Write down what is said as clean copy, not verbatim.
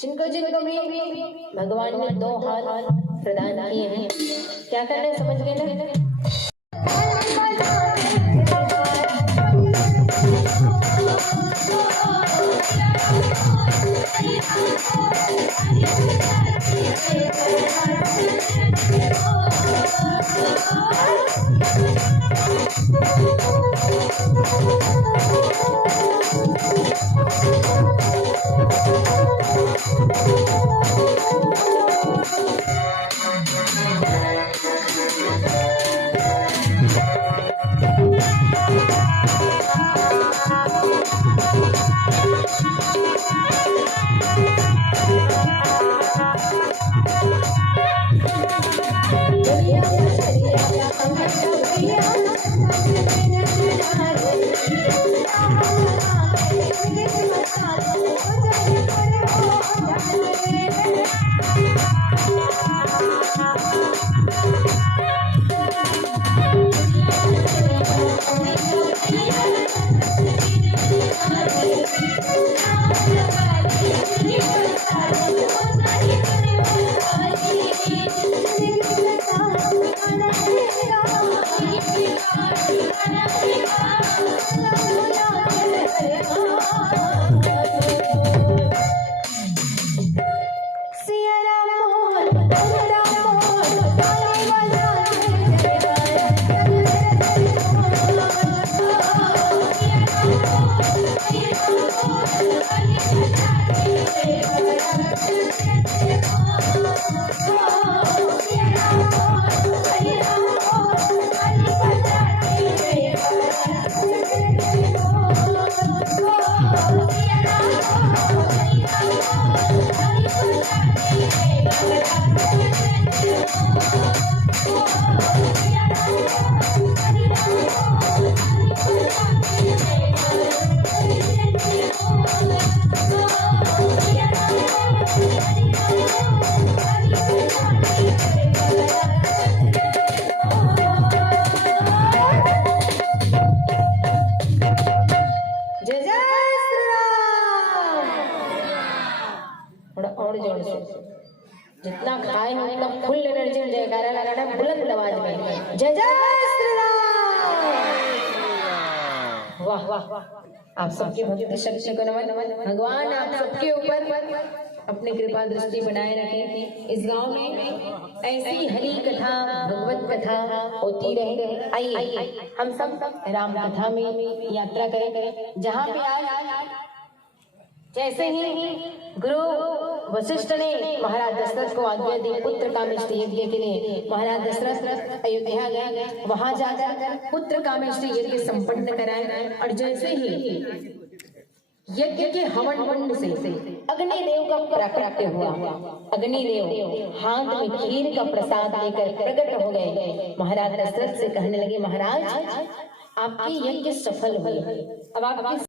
जिनको जिनको भी भगवान ने 2 हाथ प्रदान किए हैं, क्या करना है समझ गए ना? और जोर से जितना खाए हो उतना फुल एनर्जी में जयकारा लगाना है, बुलंद आवाज में जय जय श्री राम। वाह वाह वाह, आप सबकी भक्ति शक्ति को नमन। भगवान आप सबके ऊपर अपनी कृपा दृष्टि बनाए रखें। इस गांव में ऐसी हरि कथा भगवत कथा होती रहे। आइए हम सब राम कथा में यात्रा करें। जहाँ पे आज जैसे ही गुरु वशिष्ठ ने महाराज दशरथ को आज्ञा दी पुत्र कामेष्टि यज्ञ के लिए, महाराज दशरथ अयोध्या गए। वहां जाकर पुत्र कामेष्टि यज्ञ संपन्न कराए। और जैसे ही यज्ञ के हवन कुंड से अग्निदेव का प्राकट्य हुआ। अग्निदेव हाथ में खीर का प्रसाद लेकर प्रकट हो गए। महाराज दशरथ से कहने लगे, महाराज आपकी यज्ञ सफल हुई। अब आपकी